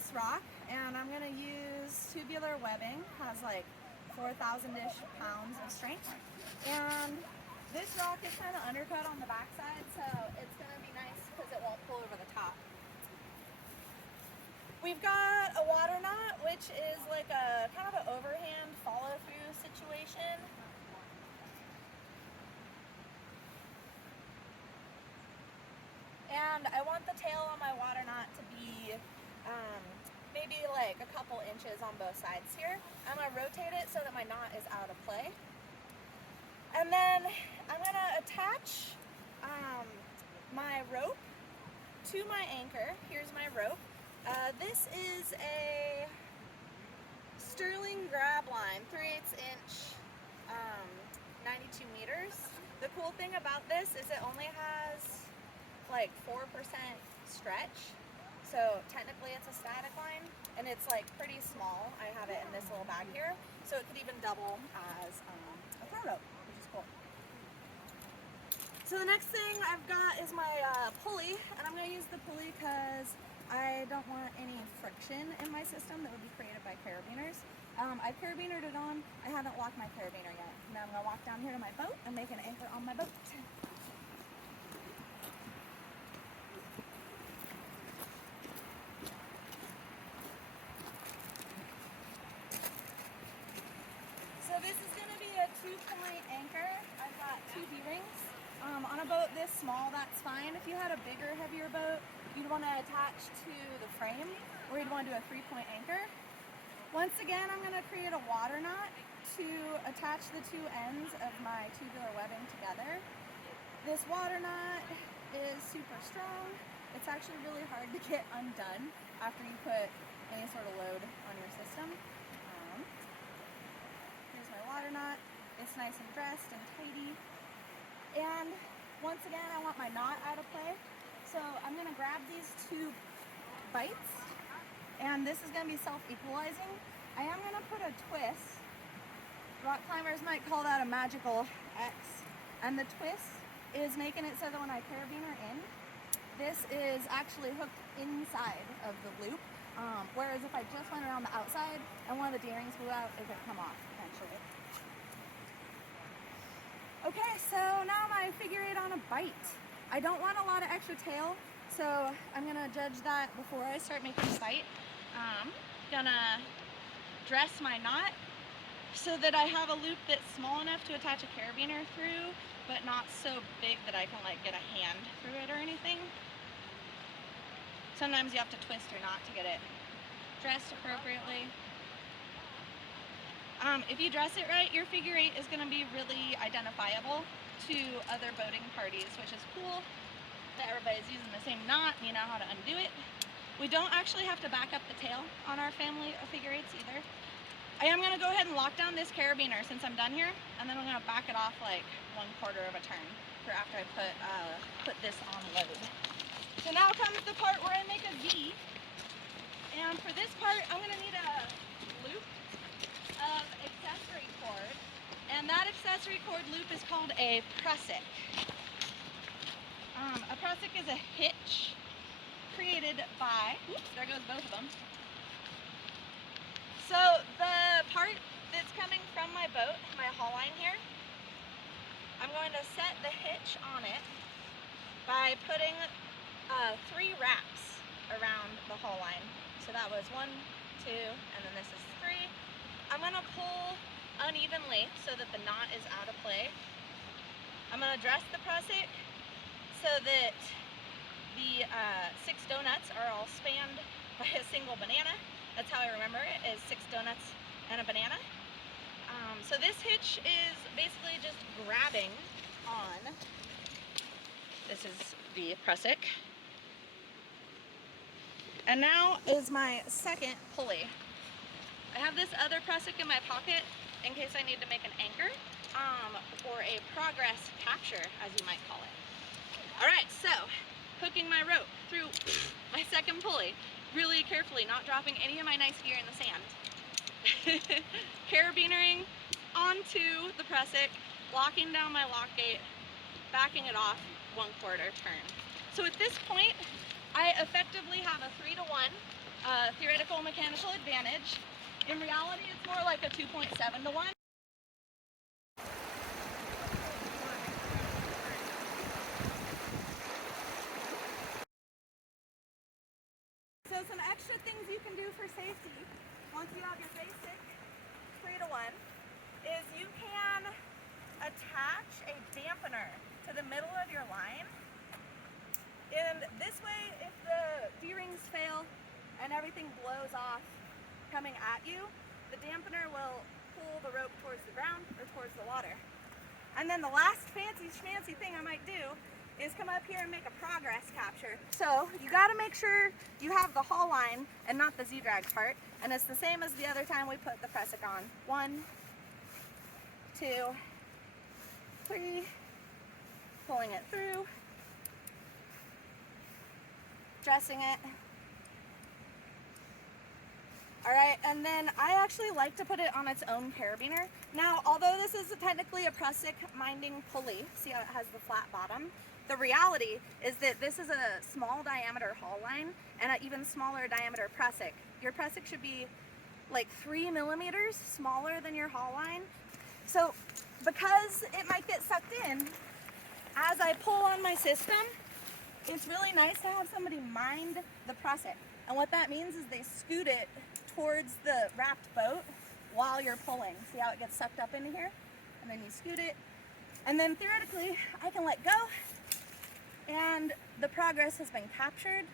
this rock, and I'm gonna use tubular webbing. Has like 4,000-ish pounds of strength, and this rock is kind of undercut on the backside, so it's gonna be nice because it won't pull over the top. We've got a water knot, which is like a kind of an overhand follow-through situation. And I want the tail on my water knot to be maybe like a couple inches on both sides here. I'm gonna rotate it so that my knot is out of play. And then I'm gonna attach my rope to my anchor. Here's my rope. This is a Sterling grab line, 3/8 inch, 92 meters. The cool thing about this is it only has like 4% stretch. So technically it's a static line, and it's like pretty small. I have it in this little bag here. So it could even double as a throw rope, which is cool. So the next thing I've got is my pulley, and I'm gonna use the pulley because I don't want any friction in my system that would be created by carabiners. I've carabinered it on. I haven't locked my carabiner yet. Now I'm gonna walk down here to my boat and make an anchor on my boat. So this is going to be a 2-point anchor. I've got 2 D-rings. On a boat this small, that's fine. If you had a bigger, heavier boat, you'd want to attach to the frame, or you'd want to do a 3-point anchor. Once again, I'm going to create a water knot to attach the 2 ends of my tubular webbing together. This water knot is super strong. It's actually really hard to get undone after you put any sort of load on your system. Here's my water knot. It's nice and dressed and tidy. And once again, I want my knot out of play. So I'm gonna grab these 2 bites, and this is gonna be self-equalizing. I am gonna put a twist. Rock climbers might call that a magical X. And the twist is making it so that when I carabiner in, this is actually hooked inside of the loop. Whereas if I just went around the outside and one of the D-rings flew out, it could come off eventually. Okay, so now my figure 8 on a bite. I don't want a lot of extra tail, so I'm gonna judge that before I start making the bite. Gonna dress my knot so that I have a loop that's small enough to attach a carabiner through, but not so big that I can like get a hand through it or anything. Sometimes you have to twist your knot to get it dressed appropriately. If you dress it right, your figure 8 is going to be really identifiable to other boating parties, which is cool that everybody's using the same knot and you know how to undo it. We don't actually have to back up the tail on our family of figure 8s either. I am going to go ahead and lock down this carabiner since I'm done here, and then I'm going to back it off like 1/4 of a turn for after I put this on load. So now comes the part where I make a V, and for this part I'm going to need a loop of accessory cord, and that accessory cord loop is called a prusik. A prusik is a hitch created by, oops, there goes both of them. So the part that's coming from my boat, my haul line here, I'm going to set the hitch on it by putting 3 wraps around the haul line. So that was 1, 2, and then this is 3. I'm going to pull unevenly so that the knot is out of play. I'm going to dress the prusik so that the 6 donuts are all spanned by a single banana. That's how I remember it, is 6 donuts and a banana. So this hitch is basically just grabbing on, this is the prusik. And now is my second pulley. I have this other prusik in my pocket in case I need to make an anchor, or a progress capture, as you might call it. All right, so hooking my rope through my second pulley, really carefully, not dropping any of my nice gear in the sand. Carabinering onto the prusik, locking down my lock gate, backing it off 1/4 turn. So at this point, I effectively have a 3-to-1 theoretical mechanical advantage. In reality, it's more like a 2.7 to 1. So some extra things you can do for safety once you have your basic 3 to 1 is you can attach a dampener to the middle of your line. And this way, if the D-rings fail and everything blows off coming at you, the dampener will pull the rope towards the ground or towards the water. And then the last fancy schmancy thing I might do is come up here and make a progress capture. So you gotta make sure you have the haul line and not the Z-drag part. And it's the same as the other time we put the pressic on. 1, 2, 3, pulling it through, dressing it. All right, and then I actually like to put it on its own carabiner. Now, although this is technically a pressic minding pulley, see how it has the flat bottom? The reality is that this is a small diameter haul line and an even smaller diameter pressic. Your pressic should be like 3 millimeters smaller than your haul line. So because it might get sucked in, as I pull on my system, it's really nice to have somebody mind the pressic. And what that means is they scoot it towards the wrapped boat while you're pulling. See how it gets sucked up into here? And then you scoot it. And then theoretically, I can let go and the progress has been captured